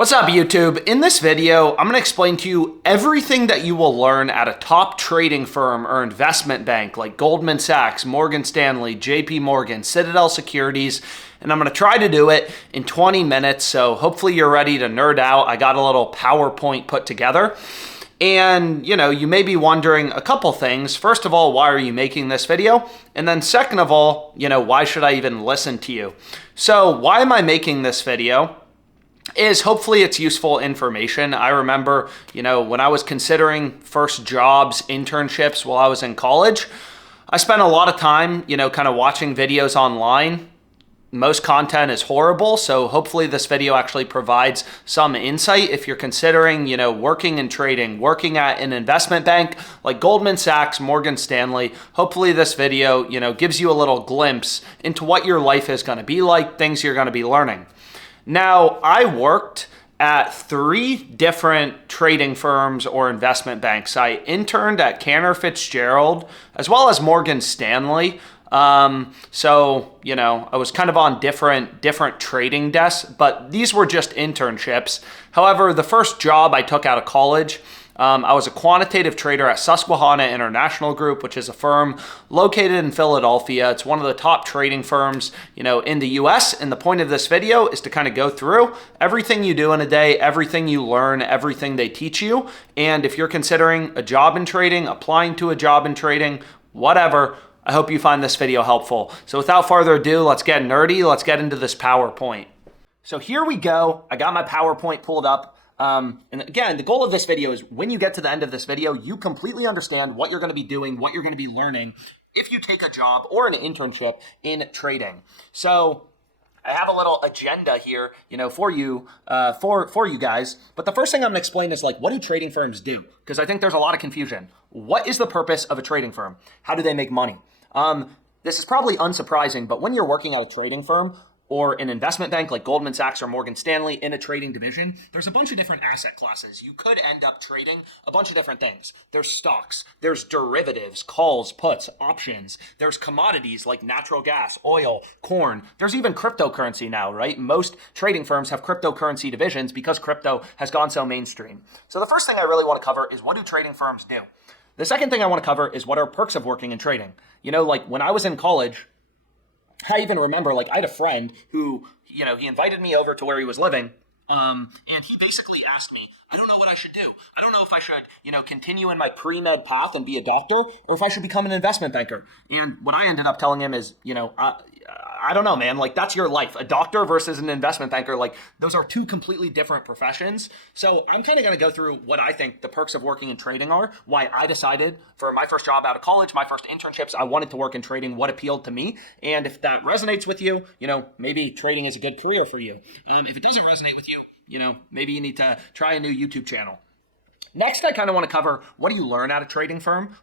What's up, YouTube? In this video, I'm going to explain to you everything that you will learn at a top trading firm or investment bank like Goldman Sachs, Morgan Stanley, JP Morgan, Citadel Securities, and I'm going to try to do it in 20 minutes, so hopefully you're ready to nerd out. I got a little PowerPoint put together. And, you may be wondering a couple things. First of all, why are you making this video? And then second of all, why should I even listen to you? So why am I making this video? Is hopefully it's useful information. I remember, when I was considering first jobs, internships while I was in college, I spent a lot of time, kind of watching videos online. Most content is horrible, so hopefully this video actually provides some insight if you're considering, working in trading, working at an investment bank like Goldman Sachs, Morgan Stanley. Hopefully this video, gives you a little glimpse into what your life is going to be like, things you're going to be learning. Now, I worked at 3 different trading firms or investment banks. I interned at Cantor Fitzgerald as well as Morgan Stanley. I was kind of on different trading desks, but these were just internships. However, the first job I took out of college, I was a quantitative trader at Susquehanna International Group, which is a firm located in Philadelphia. It's one of the top trading firms, in the US. And the point of this video is to kind of go through everything you do in a day, everything you learn, everything they teach you. And if you're considering a job in trading, applying to a job in trading, whatever, I hope you find this video helpful. So without further ado, let's get nerdy. Let's get into this PowerPoint. So here we go. I got my PowerPoint pulled up. And again, the goal of this video is when you get to the end of this video, you completely understand what you're going to be doing, what you're going to be learning if you take a job or an internship in trading. So I have a little agenda here, for you, for you guys. But the first thing I'm going to explain is what do trading firms do? Because I think there's a lot of confusion. What is the purpose of a trading firm? How do they make money? This is probably unsurprising, but when you're working at a trading firm or an investment bank like Goldman Sachs or Morgan Stanley in a trading division, there's a bunch of different asset classes. You could end up trading a bunch of different things. There's stocks, there's derivatives, calls, puts, options. There's commodities like natural gas, oil, corn. There's even cryptocurrency now, right? Most trading firms have cryptocurrency divisions because crypto has gone so mainstream. So the first thing I really want to cover is what do trading firms do? The second thing I want to cover is what are perks of working in trading? When I was in college, I even remember, I had a friend who, he invited me over to where he was living, and he basically asked me, I don't know what I should do. I don't know if I should, continue in my pre-med path and be a doctor, or if I should become an investment banker. And what I ended up telling him is, I don't know, man. That's your life. A doctor versus an investment banker, those are 2 completely different professions. So I'm kind of going to go through what I think the perks of working in trading are, why I decided for my first job out of college, my first internships, I wanted to work in trading, what appealed to me. And if that resonates with you, maybe trading is a good career for you. If it doesn't resonate with you, maybe you need to try a new YouTube channel. Next, I kind of want to cover what do you learn at a trading firm?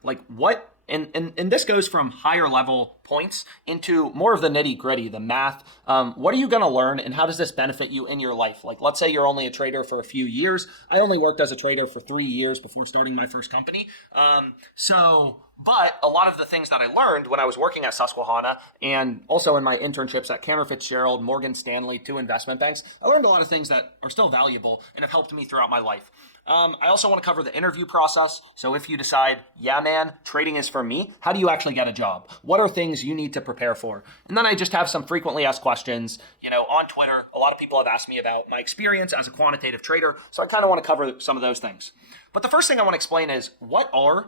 And this goes from higher level points into more of the nitty gritty, the math. What are you going to learn and how does this benefit you in your life? Let's say you're only a trader for a few years. I only worked as a trader for 3 years before starting my first company. But a lot of the things that I learned when I was working at Susquehanna and also in my internships at Cantor Fitzgerald, Morgan Stanley, 2 investment banks, I learned a lot of things that are still valuable and have helped me throughout my life. I also want to cover the interview process. So if you decide, yeah, man, trading is for me, how do you actually get a job? What are things you need to prepare for? And then I just have some frequently asked questions, on Twitter. A lot of people have asked me about my experience as a quantitative trader. So I kind of want to cover some of those things. But the first thing I want to explain is what are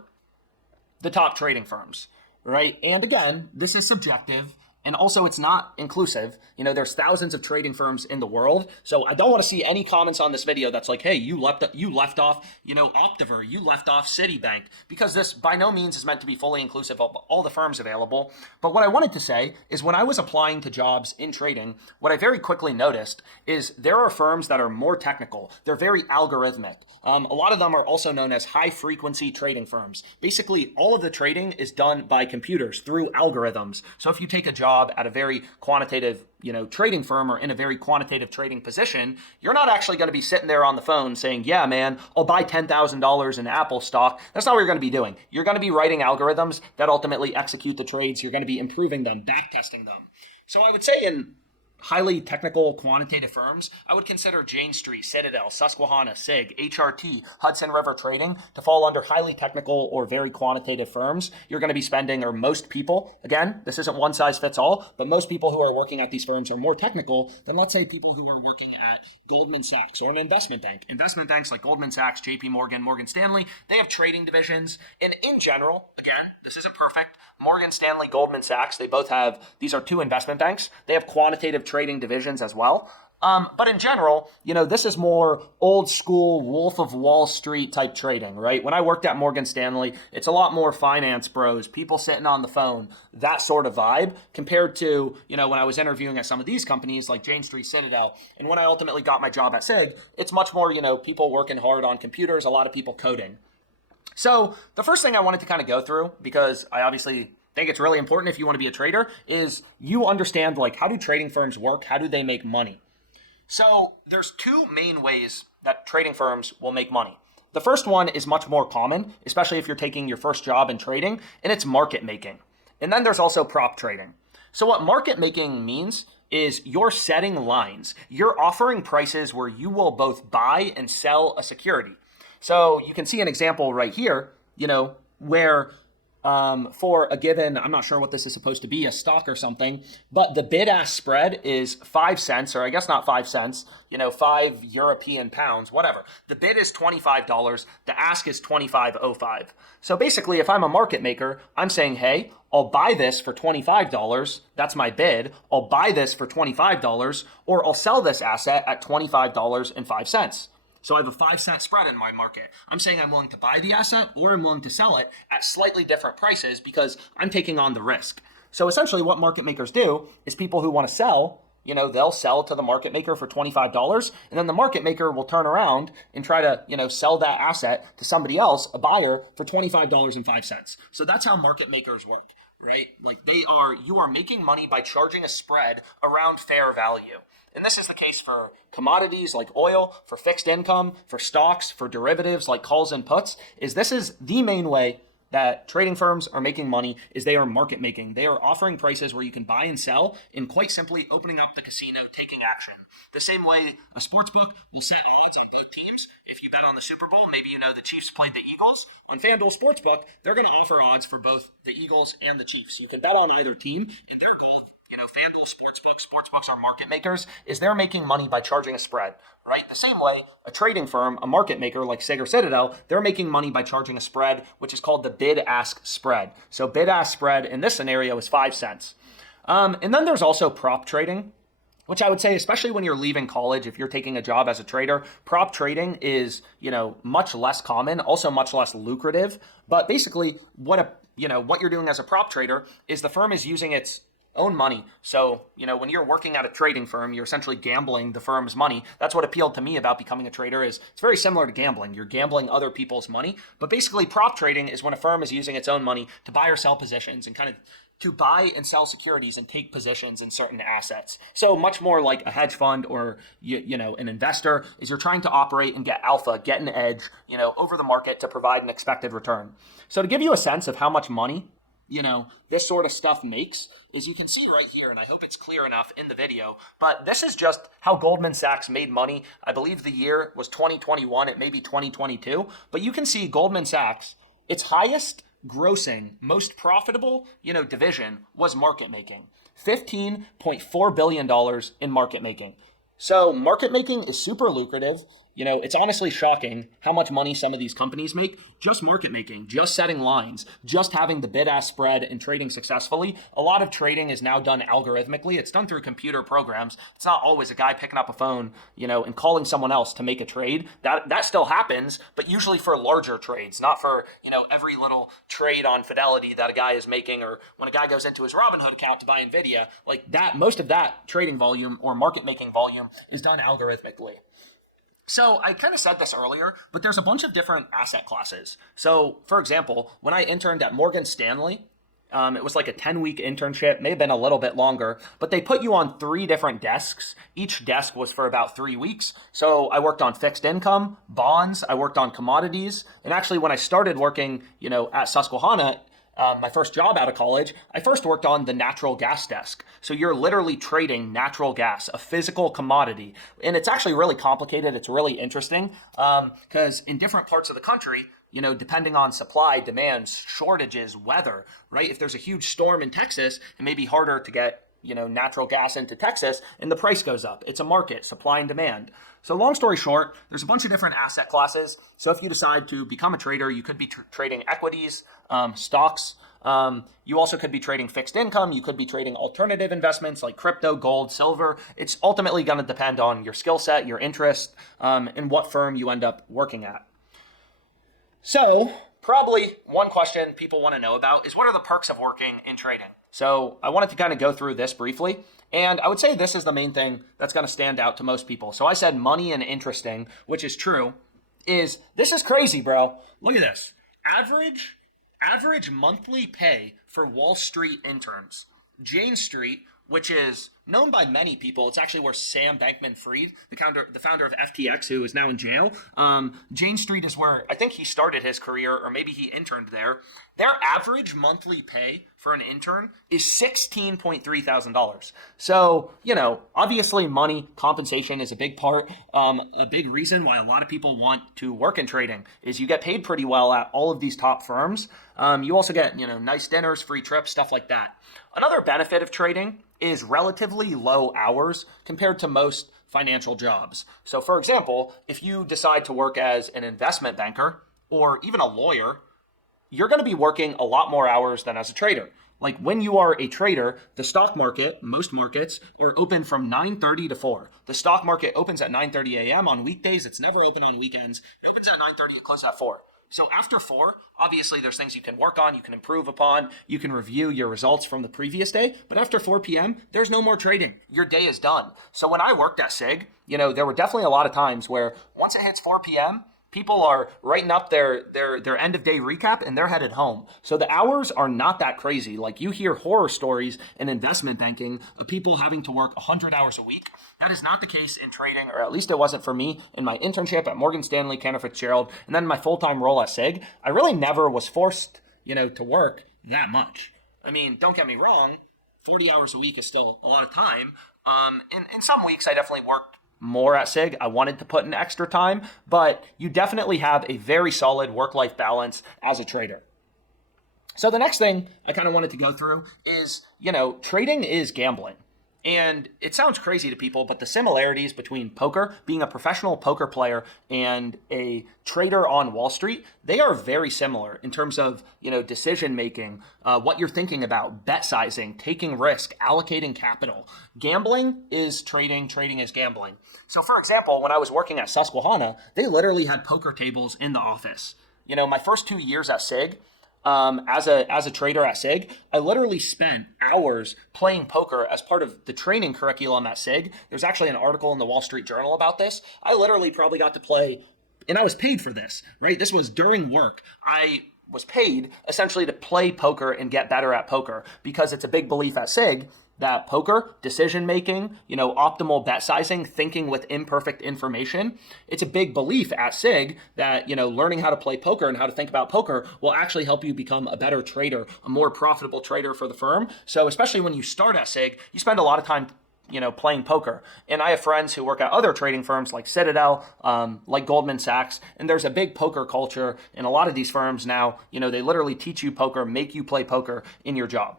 the top trading firms, right? And again, this is subjective. And also, it's not inclusive. There's thousands of trading firms in the world. So I don't want to see any comments on this video that's hey, you left off, Optiver, you left off Citibank, because this by no means is meant to be fully inclusive of all the firms available. But what I wanted to say is when I was applying to jobs in trading, what I very quickly noticed is there are firms that are more technical. They're very algorithmic. A lot of them are also known as high frequency trading firms. Basically, all of the trading is done by computers through algorithms. So if you take a job at a very quantitative, trading firm or in a very quantitative trading position, you're not actually going to be sitting there on the phone saying, yeah, man, I'll buy $10,000 in Apple stock. That's not what you're going to be doing. You're going to be writing algorithms that ultimately execute the trades. You're going to be improving them, back testing them. So I would say in highly technical quantitative firms, I would consider Jane Street, Citadel, Susquehanna, SIG, HRT, Hudson River Trading to fall under highly technical or very quantitative firms. You're going to be spending, or most people, again, this isn't one size fits all, but most people who are working at these firms are more technical than, let's say, people who are working at Goldman Sachs or an investment bank. Investment banks like Goldman Sachs, JP Morgan, Morgan Stanley, they have trading divisions. And in general, again, this isn't perfect. Morgan Stanley, Goldman Sachs, they both have, these are two investment banks. They have quantitative trading divisions as well. But in general, this is more old school Wolf of Wall Street type trading, right? When I worked at Morgan Stanley, it's a lot more finance bros, people sitting on the phone, that sort of vibe compared to, when I was interviewing at some of these companies like Jane Street, Citadel. And when I ultimately got my job at SIG, it's much more, people working hard on computers, a lot of people coding. So the first thing I wanted to kind of go through, because I obviously think it's really important if you want to be a trader, is you understand how do trading firms work? How do they make money? So there's two main ways that trading firms will make money. The first one is much more common, especially if you're taking your first job in trading, and it's market making. And then there's also prop trading. So what market making means is you're setting lines. You're offering prices where you will both buy and sell a security. So you can see an example right here, where for a given, I'm not sure what this is supposed to be, a stock or something, but the bid-ask spread is 5 cents, or I guess not 5 cents, 5 European pounds, whatever. The bid is $25. The ask is $25.05. So basically, if I'm a market maker, I'm saying, hey, I'll buy this for $25. That's my bid. I'll buy this for $25, or I'll sell this asset at $25.05. So I have a 5 cent spread in my market. I'm saying I'm willing to buy the asset or I'm willing to sell it at slightly different prices because I'm taking on the risk. So essentially what market makers do is people who want to sell, they'll sell to the market maker for $25, and then the market maker will turn around and try to, sell that asset to somebody else, a buyer, for $25.05. So that's how market makers work, right? You are making money by charging a spread around fair value. And this is the case for commodities like oil, for fixed income, for stocks, for derivatives like calls and puts. This is the main way that trading firms are making money, is they are market making. They are offering prices where you can buy and sell, and quite simply opening up the casino, taking action. The same way a sports book will set odds on both teams. If you bet on the Super Bowl, maybe the Chiefs played the Eagles. On FanDuel Sportsbook, they're going to offer odds for both the Eagles and the Chiefs. You can bet on either team, and their goal, FanDuel sportsbooks are market makers, is they're making money by charging a spread, right? The same way a trading firm, a market maker like SIG or Citadel, they're making money by charging a spread, which is called the bid-ask spread. So bid-ask spread in this scenario is 5 cents. And then there's also prop trading, which I would say, especially when you're leaving college, if you're taking a job as a trader, prop trading is, much less common, also much less lucrative. But basically what you're doing as a prop trader is the firm is using its own money. So, when you're working at a trading firm, you're essentially gambling the firm's money. That's what appealed to me about becoming a trader, is it's very similar to gambling. You're gambling other people's money. But basically, prop trading is when a firm is using its own money to buy or sell positions and kind of to buy and sell securities and take positions in certain assets. So much more like a hedge fund or, an investor, is you're trying to operate and get alpha, get an edge, over the market to provide an expected return. So to give you a sense of how much money this sort of stuff makes, is you can see right here, and I hope it's clear enough in the video, but this is just how Goldman Sachs made money. I believe the year was 2021, it may be 2022, but you can see Goldman Sachs, its highest grossing, most profitable, division was market making. $15.4 billion in market making. So market making is super lucrative. It's honestly shocking how much money some of these companies make just market making, just setting lines, just having the bid-ask spread and trading successfully. A lot of trading is now done algorithmically. It's done through computer programs. It's not always a guy picking up a phone, and calling someone else to make a trade. That still happens, but usually for larger trades, not for, every little trade on Fidelity that a guy is making, or when a guy goes into his Robinhood account to buy Nvidia, like that. Most of that trading volume or market making volume is done algorithmically. So I kind of said this earlier, but there's a bunch of different asset classes. So for example, when I interned at Morgan Stanley, it was like a 10-week internship, may have been a little bit longer, but they put you on 3 different desks. Each desk was for about 3 weeks. So I worked on fixed income, bonds, I worked on commodities. And actually when I started working, at Susquehanna, my first job out of college, I first worked on the natural gas desk. So you're literally trading natural gas, a physical commodity. And it's actually really complicated. It's really interesting because in different parts of the country, depending on supply, demands, shortages, weather, right? If there's a huge storm in Texas, it may be harder to get natural gas into Texas and the price goes up. It's a market, supply and demand. So long story short, there's a bunch of different asset classes. So if you decide to become a trader, you could be trading equities, stocks. You also could be trading fixed income. You could be trading alternative investments like crypto, gold, silver. It's ultimately going to depend on your skill set, your interest, and what firm you end up working at. So probably one question people want to know about is what are the perks of working in trading? So I wanted to kind of go through this briefly. And I would say this is the main thing that's going to stand out to most people. So I said money and interesting, which is true, this is crazy, bro. Look at this. Average monthly pay for Wall Street interns. Jane Street, which is known by many people. It's actually where Sam Bankman-Fried, the founder of FTX, who is now in jail. Jane Street is where I think he started his career, or maybe he interned there. Their average monthly pay for an intern is $16.3 thousand. So, obviously money, compensation is a big part. A big reason why a lot of people want to work in trading is you get paid pretty well at all of these top firms. You also get, nice dinners, free trips, stuff like that. Another benefit of trading is relatively low hours compared to most financial jobs. So for example, if you decide to work as an investment banker or even a lawyer, you're going to be working a lot more hours than as a trader. Like when you are a trader, the stock market, most markets, are open from 9:30 to 4. The stock market opens at 9:30 a.m. on weekdays. It's never open on weekends. It opens at 9:30, it closes at 4. So after 4, obviously there's things you can work on, you can improve upon, you can review your results from the previous day. But after 4 p.m., there's no more trading. Your day is done. So when I worked at SIG, there were definitely a lot of times where once it hits 4 p.m., people are writing up their end of day recap and they're headed home. So the hours are not that crazy. Like you hear horror stories in investment banking of people having to work 100 hours a week. That is not the case in trading, or at least it wasn't for me in my internship at Morgan Stanley, Cantor Fitzgerald, and then my full-time role at SIG. I really never was forced, to work that much. I mean, don't get me wrong, 40 hours a week is still a lot of time. In some weeks, I definitely worked more at SIG. I wanted to put in extra time, but you definitely have a very solid work-life balance as a trader. So the next thing I kind of wanted to go through is, trading is gambling. And it sounds crazy to people, but the similarities between poker, being a professional poker player, and a trader on Wall Street, they are very similar in terms of, decision making, what you're thinking about, bet sizing, taking risk, allocating capital. Gambling is trading, trading is gambling. So for example, when I was working at Susquehanna, they literally had poker tables in the office. My first 2 years at SIG, as a trader at SIG, I literally spent hours playing poker as part of the training curriculum at SIG. There's actually an article in the Wall Street Journal about this. I literally probably got to play, and I was paid for this, right? This was during work. I was paid essentially to play poker and get better at poker because it's a big belief at SIG that poker, decision-making, optimal bet sizing, thinking with imperfect information, it's a big belief at SIG that, learning how to play poker and how to think about poker will actually help you become a better trader, a more profitable trader for the firm. So especially when you start at SIG, you spend a lot of time playing poker. And I have friends who work at other trading firms like Citadel, like Goldman Sachs, and there's a big poker culture in a lot of these firms now. They literally teach you poker, make you play poker in your job.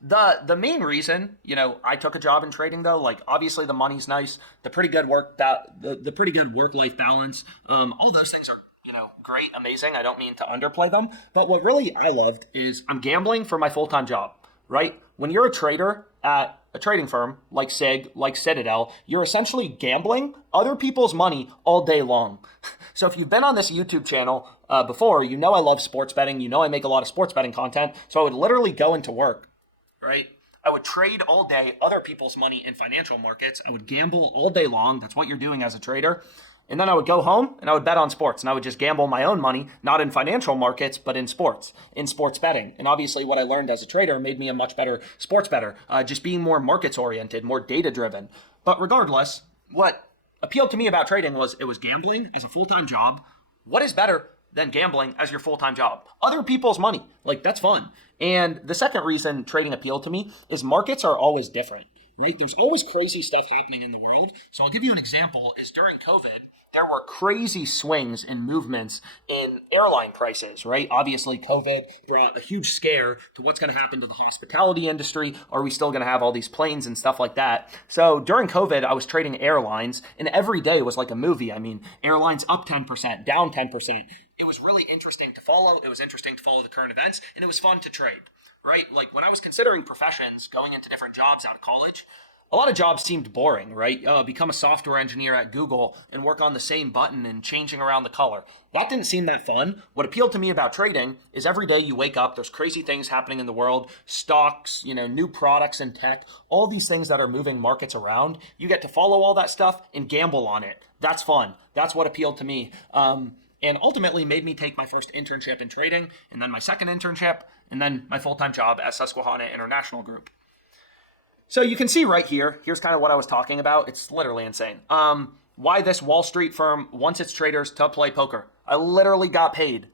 The main reason, I took a job in trading though, like obviously the money's nice, the pretty good work-life balance, all those things are, great, amazing. I don't mean to underplay them, but what really I loved is I'm gambling for my full-time job, right? When you're a trader at a trading firm like SIG, like Citadel, you're essentially gambling other people's money all day long. So if you've been on this YouTube channel before, I love sports betting. I make a lot of sports betting content. So I would literally go into work, right? I would trade all day other people's money in financial markets. I would gamble all day long. That's what you're doing as a trader. And then I would go home and I would bet on sports, and I would just gamble my own money, not in financial markets, but in sports betting. And obviously what I learned as a trader made me a much better sports bettor, just being more markets oriented, more data driven. But regardless, what appealed to me about trading was it was gambling as a full-time job. What is better than gambling as your full-time job. Other people's money, like that's fun. And the second reason trading appealed to me is markets are always different, right? There's always crazy stuff happening in the world. So I'll give you an example is during COVID, there were crazy swings and movements in airline prices, right? Obviously, COVID brought a huge scare to what's going to happen to the hospitality industry. Are we still going to have all these planes and stuff like that? So during COVID, I was trading airlines, and every day was like a movie. I mean, airlines up 10%, down 10%. It was really interesting to follow. It was interesting to follow the current events, and it was fun to trade, right? Like when I was considering professions, going into different jobs out of college, a lot of jobs seemed boring, right? Become a software engineer at Google and work on the same button and changing around the color. That didn't seem that fun. What appealed to me about trading is every day you wake up, there's crazy things happening in the world, stocks, new products and tech, all these things that are moving markets around. You get to follow all that stuff and gamble on it. That's fun. That's what appealed to me. And ultimately made me take my first internship in trading, and then my second internship, and then my full-time job at Susquehanna International Group. So you can see right here, here's kind of what I was talking about. It's literally insane. Why this Wall Street firm wants its traders to play poker. I literally got paid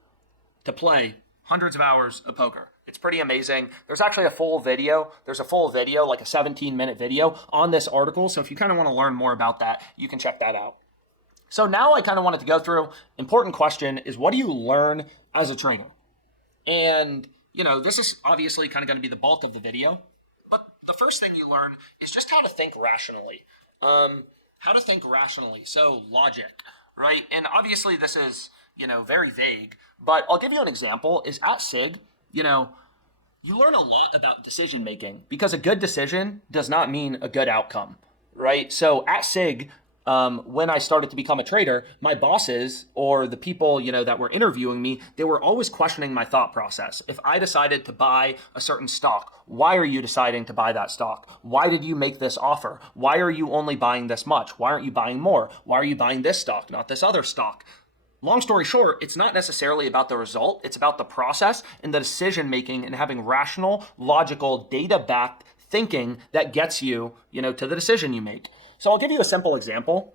to play hundreds of hours of poker. It's pretty amazing. There's actually a full video. There's a full video, like a 17-minute video on this article. So if you kind of want to learn more about that, you can check that out. So now I kind of wanted to go through, important question is what do you learn as a trader? And, this is obviously kind of going to be the bulk of the video. The first thing you learn is just how to think rationally. So logic, right? And obviously this is, very vague, but I'll give you an example is at SIG, you learn a lot about decision making because a good decision does not mean a good outcome, right? So at SIG, when I started to become a trader, my bosses or the people, that were interviewing me, they were always questioning my thought process. If I decided to buy a certain stock, why are you deciding to buy that stock? Why did you make this offer? Why are you only buying this much? Why aren't you buying more? Why are you buying this stock, not this other stock? Long story short, it's not necessarily about the result. It's about the process and the decision making and having rational, logical, data-backed thinking that gets you, to the decision you make. So I'll give you a simple example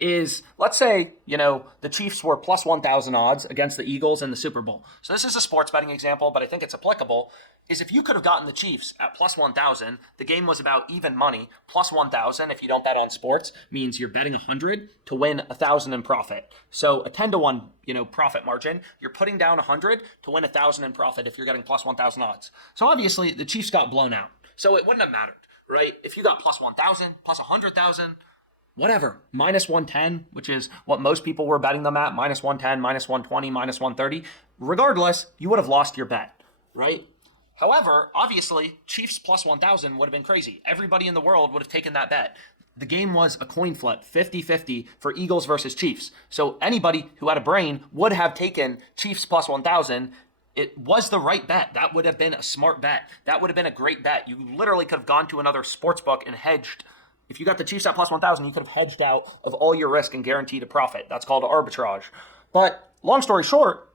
is, let's say, the Chiefs were plus 1,000 odds against the Eagles in the Super Bowl. So this is a sports betting example, but I think it's applicable, is if you could have gotten the Chiefs at plus 1,000, the game was about even money. Plus 1,000, if you don't bet on sports, means you're betting 100 to win 1,000 in profit. So a 10 to 1, profit margin, you're putting down 100 to win 1,000 in profit if you're getting plus 1,000 odds. So obviously the Chiefs got blown out. So it wouldn't have mattered, right? If you got plus 1,000, plus 100,000, whatever, minus 110, which is what most people were betting them at, minus 110, minus 120, minus 130. Regardless, you would have lost your bet, right? However, obviously, Chiefs plus 1,000 would have been crazy. Everybody in the world would have taken that bet. The game was a coin flip, 50-50 for Eagles versus Chiefs. So anybody who had a brain would have taken Chiefs plus 1,000. It was the right bet. That would have been a smart bet. That would have been a great bet. You literally could have gone to another sports book and hedged. If you got the Chiefs at plus 1,000, you could have hedged out of all your risk and guaranteed a profit. That's called arbitrage. But long story short,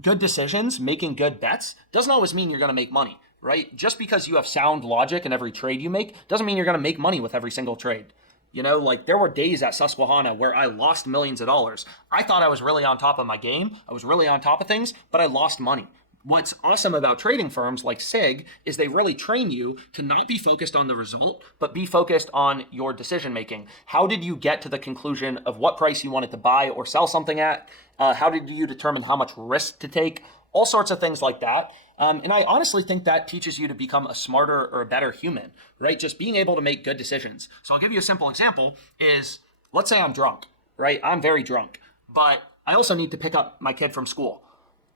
good decisions, making good bets doesn't always mean you're going to make money, right? Just because you have sound logic in every trade you make doesn't mean you're going to make money with every single trade. There were days at Susquehanna where I lost millions of dollars. I thought I was really on top of my game. I was really on top of things, but I lost money. What's awesome about trading firms like SIG is they really train you to not be focused on the result, but be focused on your decision making. How did you get to the conclusion of what price you wanted to buy or sell something at? How did you determine how much risk to take? All sorts of things like that. And I honestly think that teaches you to become a smarter or a better human, right? Just being able to make good decisions. So I'll give you a simple example is, let's say I'm drunk, right? I'm very drunk, but I also need to pick up my kid from school.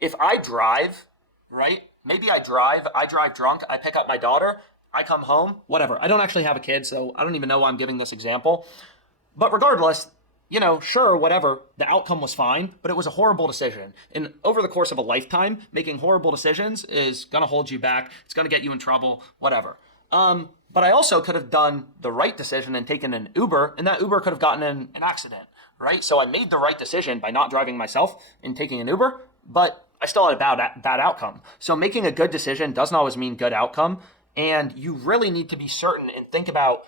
If I drive, right? Maybe I drive drunk, I pick up my daughter, I come home, whatever. I don't actually have a kid, so I don't even know why I'm giving this example. But regardless, sure, whatever, the outcome was fine, but it was a horrible decision. And over the course of a lifetime, making horrible decisions is going to hold you back. It's going to get you in trouble, whatever. But I also could have done the right decision and taken an Uber, and that Uber could have gotten in an accident, right? So I made the right decision by not driving myself and taking an Uber, but I still had a bad outcome. So making a good decision doesn't always mean good outcome. And you really need to be certain and think about,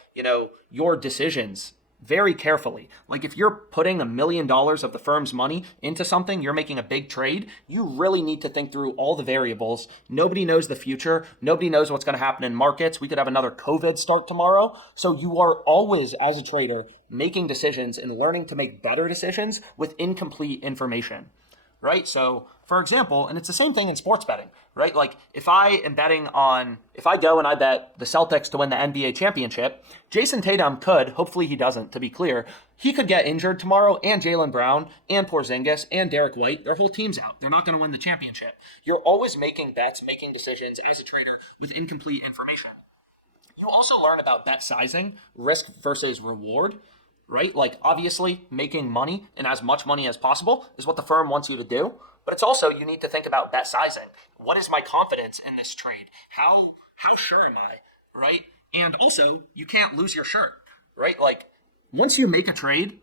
your decisions very carefully. Like if you're putting $1 million of the firm's money into something, you're making a big trade, you really need to think through all the variables. Nobody knows the future. Nobody knows what's going to happen in markets. We could have another COVID start tomorrow. So you are always, as a trader, making decisions and learning to make better decisions with incomplete information. Right? So, for example, and it's the same thing in sports betting, right? Like if I go and I bet the Celtics to win the NBA championship, Jason Tatum could, hopefully he doesn't, to be clear, he could get injured tomorrow, and Jaylen Brown and Porzingis and Derek White, their whole team's out. They're not going to win the championship. You're always making bets, making decisions as a trader with incomplete information. You also learn about bet sizing, risk versus reward. Right? Like obviously making money and as much money as possible is what the firm wants you to do. But it's also, you need to think about bet sizing. What is my confidence in this trade? How sure am I? Right? And also you can't lose your shirt, right? Like once you make a trade,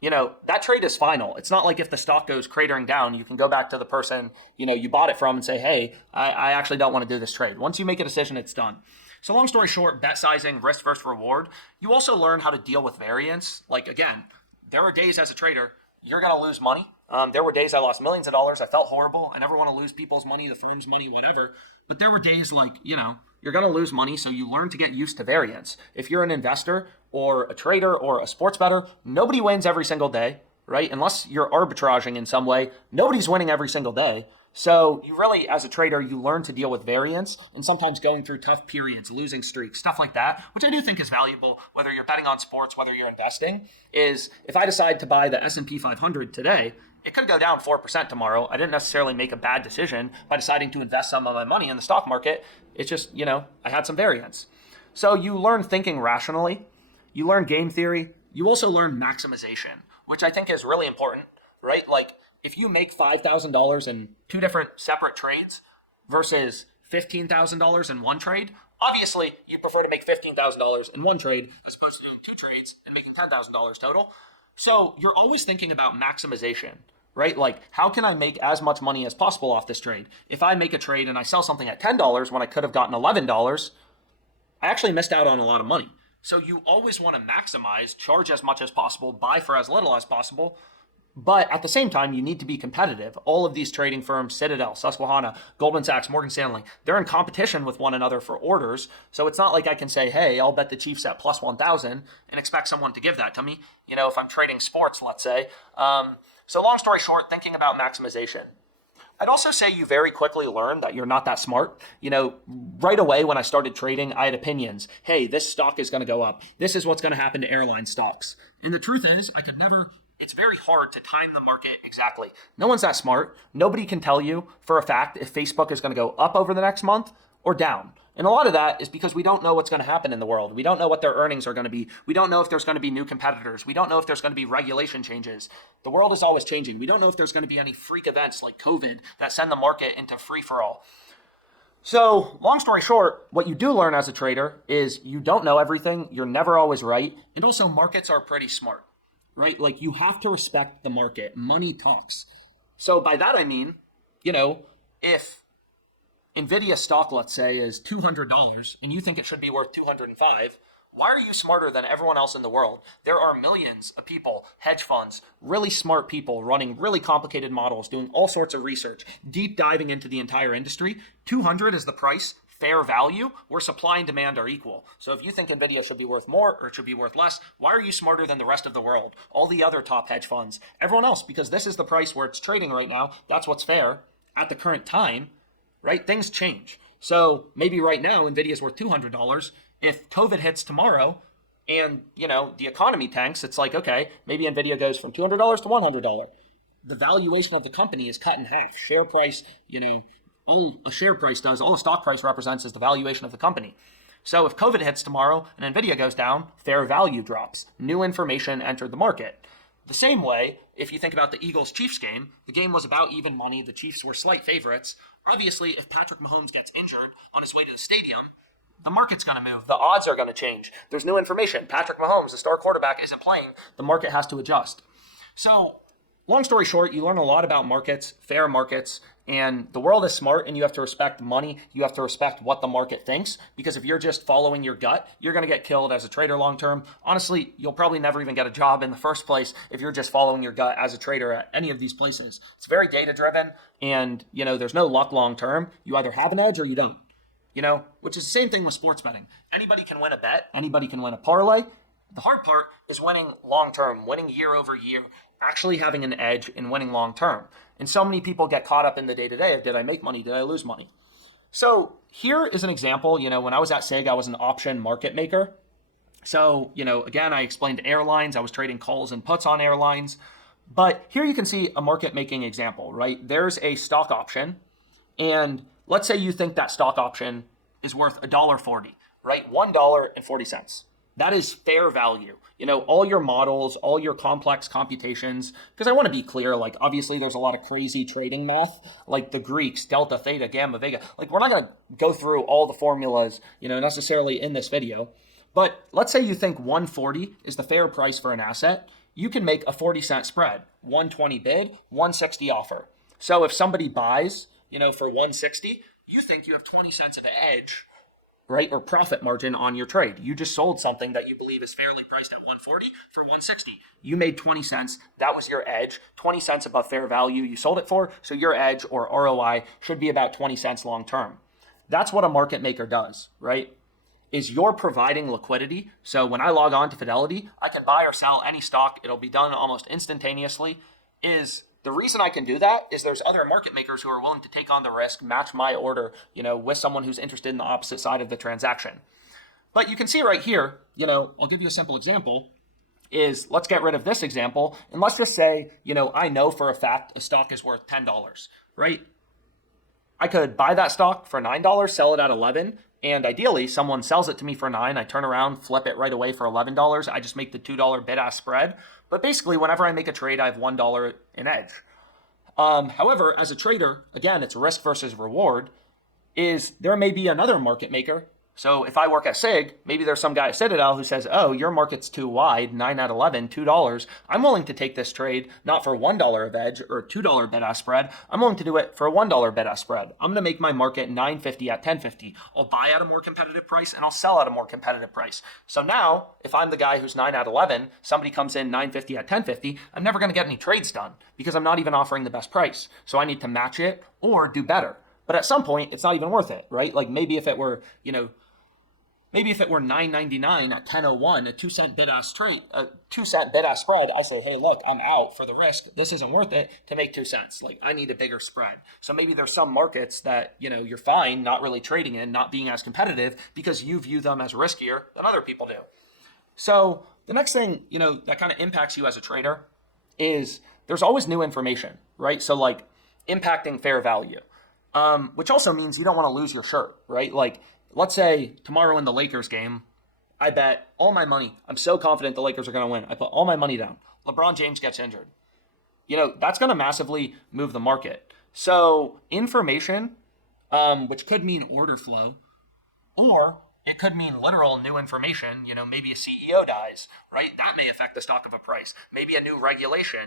that trade is final. It's not like if the stock goes cratering down, you can go back to the person, you bought it from and say, hey, I actually don't want to do this trade. Once you make a decision, it's done. So long story short, bet sizing, risk versus reward. You also learn how to deal with variance. Like again, there are days as a trader, you're going to lose money. There were days I lost millions of dollars. I felt horrible. I never want to lose people's money, the firm's money, whatever. But there were days like, you're going to lose money. So you learn to get used to variance. If you're an investor or a trader or a sports bettor, nobody wins every single day, right? Unless you're arbitraging in some way, nobody's winning every single day. So you really, as a trader, you learn to deal with variance and sometimes going through tough periods, losing streaks, stuff like that, which I do think is valuable, whether you're betting on sports, whether you're investing, is if I decide to buy the S&P 500 today, it could go down 4% tomorrow. I didn't necessarily make a bad decision by deciding to invest some of my money in the stock market. It's just, I had some variance. So you learn thinking rationally, you learn game theory, you also learn maximization, which I think is really important, right? Like, if you make $5,000 in two different separate trades versus $15,000 in one trade, obviously you prefer to make $15,000 in one trade as opposed to doing two trades and making $10,000 total. So you're always thinking about maximization, right? Like how can I make as much money as possible off this trade? If I make a trade and I sell something at $10 when I could have gotten $11, I actually missed out on a lot of money. So you always want to maximize, charge as much as possible, buy for as little as possible. But at the same time, you need to be competitive. All of these trading firms, Citadel, Susquehanna, Goldman Sachs, Morgan Stanley, they're in competition with one another for orders. So it's not like I can say, hey, I'll bet the Chiefs at plus 1,000 and expect someone to give that to me, if I'm trading sports, let's say. So long story short, thinking about maximization. I'd also say you very quickly learn that you're not that smart. Right away when I started trading, I had opinions. Hey, this stock is going to go up. This is what's going to happen to airline stocks. And the truth is, it's very hard to time the market exactly. No one's that smart. Nobody can tell you for a fact if Facebook is going to go up over the next month or down. And a lot of that is because we don't know what's going to happen in the world. We don't know what their earnings are going to be. We don't know if there's going to be new competitors. We don't know if there's going to be regulation changes. The world is always changing. We don't know if there's going to be any freak events like COVID that send the market into free-for-all. So long story short, what you do learn as a trader is you don't know everything. You're never always right. And also markets are pretty smart. Right? Like you have to respect the market. Money talks. So by that I mean, if Nvidia stock, let's say, is $200 and you think it should be worth $205, why are you smarter than everyone else in the world? There are millions of people, hedge funds, really smart people running really complicated models, doing all sorts of research, deep diving into the entire industry. 200 is the price. Fair value, where supply and demand are equal. So if you think Nvidia should be worth more or it should be worth less, why are you smarter than the rest of the world? All the other top hedge funds, everyone else, because this is the price where it's trading right now. That's what's fair at the current time, right? Things change. So maybe right now Nvidia is worth $200. If COVID hits tomorrow and, the economy tanks, it's like, okay, maybe Nvidia goes from $200 to $100. The valuation of the company is cut in half. Share price, all a share price does, all a stock price represents is the valuation of the company. So if COVID hits tomorrow and Nvidia goes down, fair value drops. New information entered the market. The same way, if you think about the Eagles-Chiefs game, the game was about even money. The Chiefs were slight favorites. Obviously, if Patrick Mahomes gets injured on his way to the stadium, the market's going to move. The odds are going to change. There's new information. Patrick Mahomes, the star quarterback, isn't playing. The market has to adjust. So long story short, you learn a lot about markets, fair markets, and the world is smart and you have to respect money. You have to respect what the market thinks, because if you're just following your gut, you're going to get killed as a trader long term. Honestly, you'll probably never even get a job in the first place if you're just following your gut as a trader at any of these places. It's very data driven, and there's no luck long term. You either have an edge or you don't. Which is the same thing with sports betting. Anybody can win a bet. Anybody can win a parlay. The hard part is winning long term, winning year over year, actually having an edge in winning long term. And so many people get caught up in the day to day of, did I make money? Did I lose money? So here is an example. When I was at SIG, I was an option market maker. So, again, I explained airlines. I was trading calls and puts on airlines. But here you can see a market making example, right? There's a stock option. And let's say you think that stock option is worth $1.40, right? $1.40. That is fair value. All your models, all your complex computations, because I want to be clear, obviously there's a lot of crazy trading math, like the Greeks, delta, theta, gamma, vega. We're not going to go through all the formulas, necessarily in this video. But let's say you think 140 is the fair price for an asset. You can make a 40-cent spread, 120 bid, 160 offer. So if somebody buys, for 160, you think you have 20 cents of edge, right? Or profit margin on your trade. You just sold something that you believe is fairly priced at 140 for 160. You made 20 cents. That was your edge, 20 cents above fair value you sold it for. So your edge or ROI should be about 20 cents long term. That's what a market maker does, right? Is you're providing liquidity. So when I log on to Fidelity, I can buy or sell any stock. It'll be done almost instantaneously. The reason I can do that is there's other market makers who are willing to take on the risk, match my order, with someone who's interested in the opposite side of the transaction. But you can see right here, I'll give you a simple example, is let's get rid of this example. And let's just say, I know for a fact a stock is worth $10, right? I could buy that stock for $9, sell it at $11, and ideally someone sells it to me for $9. I turn around, flip it right away for $11. I just make the $2 bid-ask spread. But basically, whenever I make a trade, I have $1 in edge. However, as a trader, again, it's risk versus reward. There may be another market maker. So if I work at SIG, maybe there's some guy at Citadel who says, oh, your market's too wide, 9 at 11, $2. I'm willing to take this trade, not for $1 of edge or a $2 bid-ask spread. I'm willing to do it for a $1 bid-ask spread. I'm going to make my market 9.50 at 10.50. I'll buy at a more competitive price and I'll sell at a more competitive price. So now, if I'm the guy who's 9 at 11, somebody comes in 9.50 at 10.50, I'm never going to get any trades done because I'm not even offering the best price. So I need to match it or do better. But at some point, it's not even worth it, right? Maybe if it were, maybe if it were $9.99 at 10.01, a 2-cent bid-ask trade, a 2-cent bid-ask spread, I say, hey, look, I'm out for the risk. This isn't worth it to make 2 cents. I need a bigger spread. So maybe there's some markets that, you're fine not really trading in, not being as competitive because you view them as riskier than other people do. So the next thing, that kind of impacts you as a trader is there's always new information, right? So impacting fair value, which also means you don't want to lose your shirt, right? Let's say tomorrow in the Lakers game, I bet all my money. I'm so confident the Lakers are going to win. I put all my money down. LeBron James gets injured. That's going to massively move the market. So information, which could mean order flow, or it could mean literal new information. Maybe a CEO dies, right? That may affect the stock of a price. Maybe a new regulation,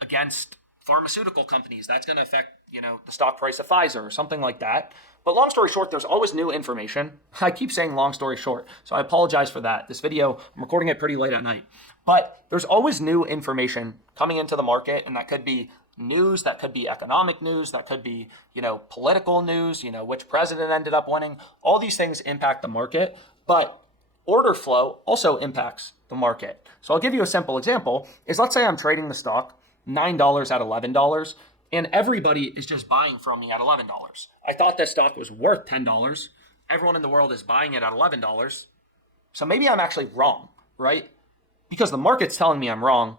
against pharmaceutical companies. That's going to affect, the stock price of Pfizer or something like that. But long story short, there's always new information. I keep saying long story short, so I apologize for that. This video, I'm recording it pretty late at night. But there's always new information coming into the market, and that could be news, that could be economic news, that could be, political news, which president ended up winning. All these things impact the market, but order flow also impacts the market. So I'll give you a simple example is let's say I'm trading the stock $9 at $11, and everybody is just buying from me at $11. I thought this stock was worth $10. Everyone in the world is buying it at $11. So maybe I'm actually wrong, right? Because the market's telling me I'm wrong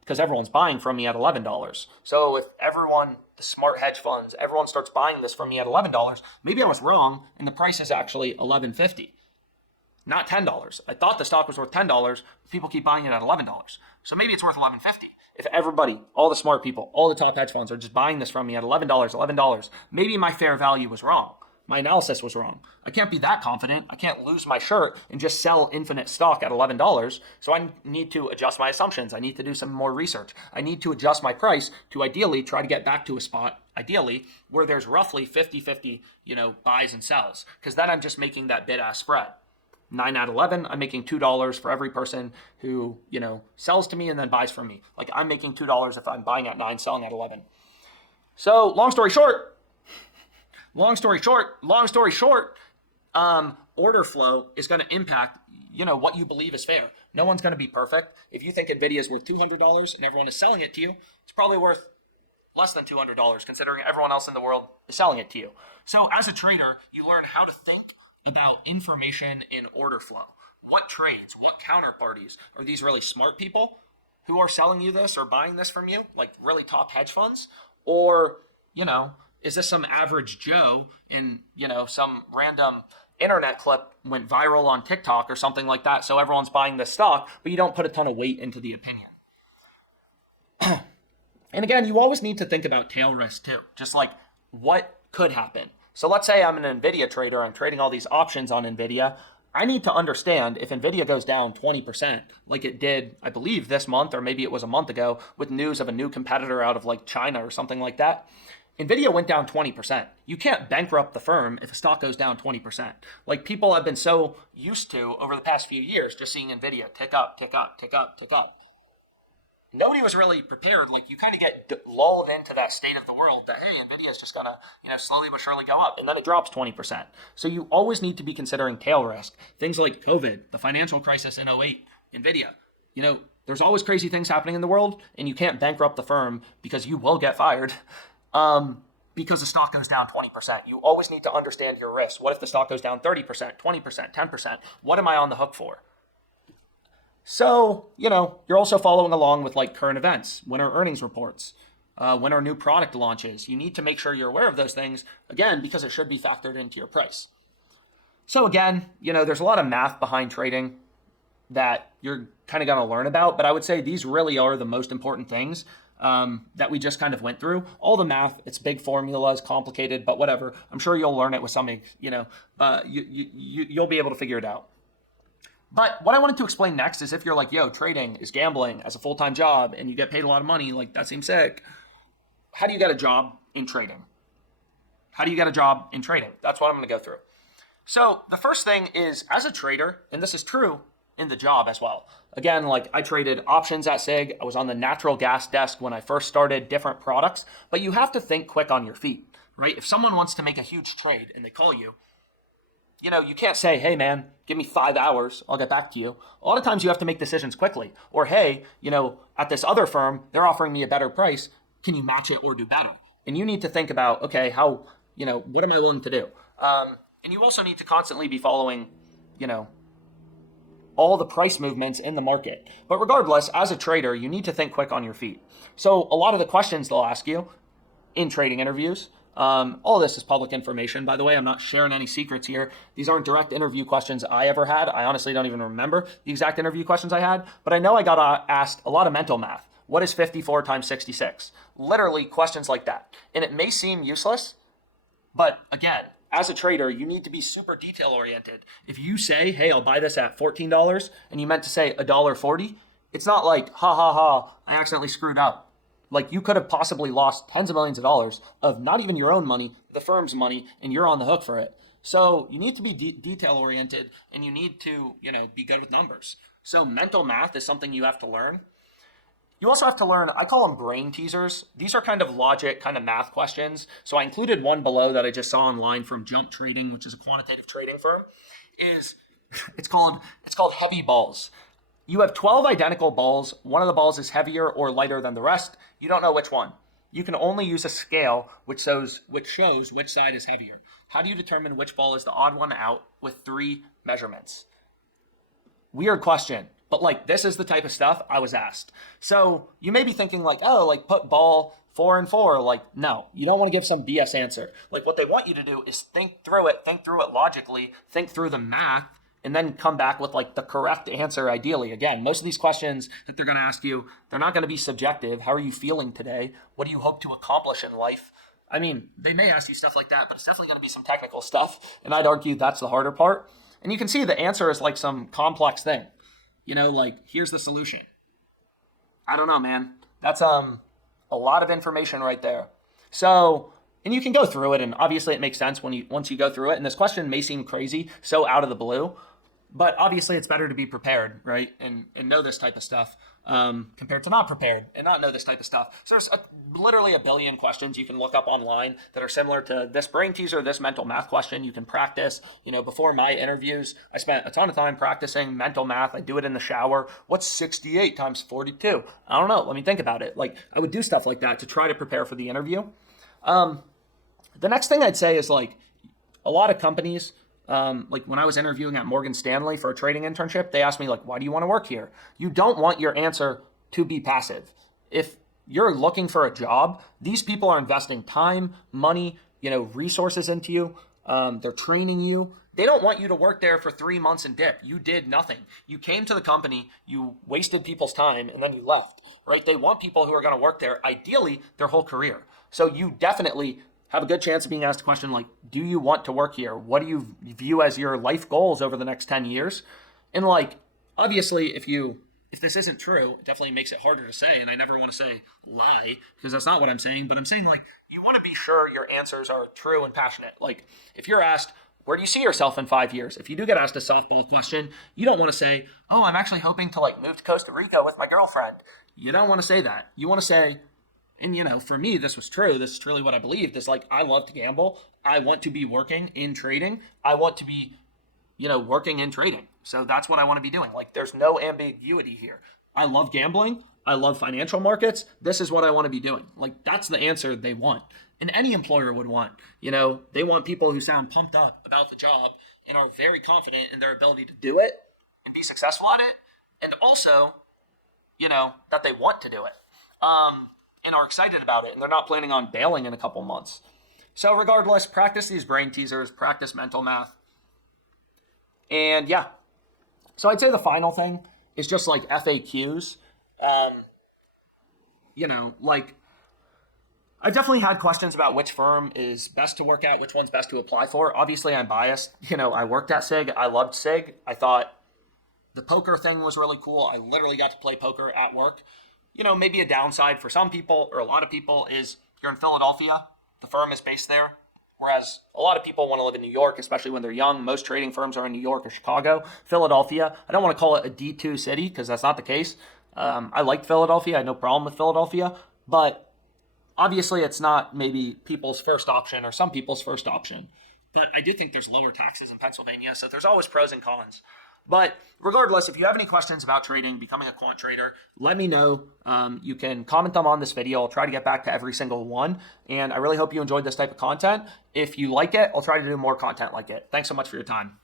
because everyone's buying from me at $11. So if everyone, the smart hedge funds, everyone starts buying this from me at $11, maybe I was wrong and the price is actually $11.50, not $10. I thought the stock was worth $10. People keep buying it at $11. So maybe it's worth $11.50. If everybody, all the smart people, all the top hedge funds are just buying this from me at $11, maybe my fair value was wrong. my analysis was wrong. I can't be that confident. I can't lose my shirt and just sell infinite stock at $11. So I need to adjust my assumptions. I need to do some more research. I need to adjust my price to ideally try to get back to a spot, ideally, where there's roughly 50-50, buys and sells. Because then I'm just making that bid-ask spread. 9 out of 11, I'm making $2 for every person who, sells to me and then buys from me. Like I'm making $2 if I'm buying at 9, selling at 11. So long story short, order flow is going to impact, what you believe is fair. No one's going to be perfect. If you think NVIDIA is worth $200 and everyone is selling it to you, it's probably worth less than $200 considering everyone else in the world is selling it to you. So as a trader, you learn how to think about information in order flow. What trades, what counterparties? Are these really smart people who are selling you this or buying this from you, like really top hedge funds? Or, is this some average Joe in, some random internet clip went viral on TikTok or something like that, so everyone's buying this stock, but you don't put a ton of weight into the opinion. And again, you always need to think about tail risk too, just like what could happen. So let's say I'm an NVIDIA trader, I'm trading all these options on NVIDIA. I need to understand if NVIDIA goes down 20%, like it did, I believe, this month, or maybe it was a month ago, with news of a new competitor out of like China or something like that. NVIDIA went down 20%. You can't bankrupt the firm if a stock goes down 20%. Like people have been so used to over the past few years, just seeing NVIDIA tick up, tick up, tick up, tick up. Nobody was really prepared. Like you kind of get lulled into that state of the world that, hey, NVIDIA is just going to, slowly but surely go up. And then it drops 20%. So you always need to be considering tail risk. Things like COVID, the financial crisis in '08, NVIDIA. There's always crazy things happening in the world and you can't bankrupt the firm because you will get fired because the stock goes down 20%. You always need to understand your risk. What if the stock goes down 30%, 20%, 10%? What am I on the hook for? So, you're also following along with like current events, when are earnings reports, when are new product launches. You need to make sure you're aware of those things, again, because it should be factored into your price. So again, there's a lot of math behind trading that you're kind of going to learn about, but I would say these really are the most important things that we just kind of went through. All the math, it's big formulas, complicated, but whatever. I'm sure you'll learn it with something, you'll be able to figure it out. But what I wanted to explain next is if you're like, trading is gambling as a full-time job and you get paid a lot of money, like that seems sick. How do you get a job in trading? That's what I'm going to go through. So the first thing is as a trader, and this is true in the job as well. Again, like I traded options at SIG. I was on the natural gas desk when I first started different products, but you have to think quick on your feet, right? If someone wants to make a huge trade and they call you, you can't say, hey man, give me 5 hours, I'll get back to you. A lot of times you have to make decisions quickly. Or hey, at this other firm, they're offering me a better price. Can you match it or do better? And you need to think about, okay, how, what am I willing to do? And you also need to constantly be following, all the price movements in the market. But regardless, as a trader, you need to think quick on your feet. So a lot of the questions they'll ask you in trading interviews, all of this is public information, by the way. I'm not sharing any secrets here. These aren't direct interview questions I ever had. I honestly don't even remember the exact interview questions I had, but I know I got asked a lot of mental math. What is 54 times 66? Literally questions like that. And it may seem useless, but again, as a trader, you need to be super detail oriented. If you say, hey, I'll buy this at $14 and you meant to say $1.40, it's not like, I accidentally screwed up. Like you could have possibly lost tens of millions of dollars of not even your own money, the firm's money, and you're on the hook for it. So you need to be detail oriented and you need to, be good with numbers. So mental math is something you have to learn. You also have to learn, I call them brain teasers. These are kind of logic, kind of math questions. So I included one below that I just saw online from Jump Trading, which is a quantitative trading firm. It's called heavy balls. You have 12 identical balls. One of the balls is heavier or lighter than the rest. You don't know which one. You can only use a scale which shows which side is heavier. How do you determine which ball is the odd one out with 3 measurements? Weird question, but this is the type of stuff I was asked. So you may be thinking put ball 4 and 4. No, you don't want to give some BS answer. What they want you to do is think through it logically, think through the math, and then come back with the correct answer ideally. Again, most of these questions that they're going to ask you, they're not going to be subjective. How are you feeling today? What do you hope to accomplish in life? I mean, they may ask you stuff like that, but it's definitely going to be some technical stuff. And I'd argue that's the harder part. And you can see the answer is like some complex thing. Like, here's the solution. I don't know, man. That's a lot of information right there. So, and you can go through it, and obviously it makes sense once you go through it. And this question may seem crazy, so out of the blue, but obviously it's better to be prepared, right? And know this type of stuff compared to not prepared and not know this type of stuff. So there's literally a billion questions you can look up online that are similar to this brain teaser, this mental math question. You can practice. Before my interviews, I spent a ton of time practicing mental math. I do it in the shower. What's 68 times 42? I don't know. Let me think about it. Like, I would do stuff like that to try to prepare for the interview. The next thing I'd say is, like, a lot of companies, like when I was interviewing at Morgan Stanley for a trading internship, they asked me, like, why do you want to work here? You don't want your answer to be passive. If you're looking for a job, these people are investing time, money, resources into you. They're training you. They don't want you to work there for 3 months and dip. You did nothing. You came to the company, you wasted people's time, and then you left, right? They want people who are going to work there, ideally, their whole career. So you definitely have a good chance of being asked a question like, do you want to work here? What do you view as your life goals over the next 10 years? And, like, obviously, if this isn't true, it definitely makes it harder to say. And I never want to say lie, because that's not what I'm saying. But I'm saying, like, you want to be sure your answers are true and passionate. Like, if you're asked, where do you see yourself in 5 years? If you do get asked a softball question, you don't want to say, oh, I'm actually hoping to, like, move to Costa Rica with my girlfriend. You don't want to say that. You want to say, and, for me, this was true. This is truly what I believed. Is, like, I love to gamble. I want to be working in trading. I want to be, working in trading. So that's what I want to be doing. Like, there's no ambiguity here. I love gambling. I love financial markets. This is what I want to be doing. Like, that's the answer they want. And any employer would want. They want people who sound pumped up about the job and are very confident in their ability to do it and be successful at it. And also, that they want to do it. And are excited about it, and they're not planning on bailing in a couple months. So regardless, practice these brain teasers, practice mental math. And yeah, so I'd say the final thing is just like FAQs. Like, I've definitely had questions about which firm is best to work at, which one's best to apply for. Obviously, I'm biased. I worked at SIG. I loved SIG. I thought the poker thing was really cool. I literally got to play poker at work. Maybe a downside for some people or a lot of people is you're in Philadelphia. The firm is based there. Whereas a lot of people want to live in New York, especially when they're young. Most trading firms are in New York or Chicago. Philadelphia, I don't want to call it a D2 city because that's not the case. I like Philadelphia. I have no problem with Philadelphia. But obviously it's not maybe people's first option or some people's first option. But I do think there's lower taxes in Pennsylvania. So there's always pros and cons. But regardless, if you have any questions about trading, becoming a quant trader, let me know. You can comment them on this video. I'll try to get back to every single one. And I really hope you enjoyed this type of content. If you like it, I'll try to do more content like it. Thanks so much for your time.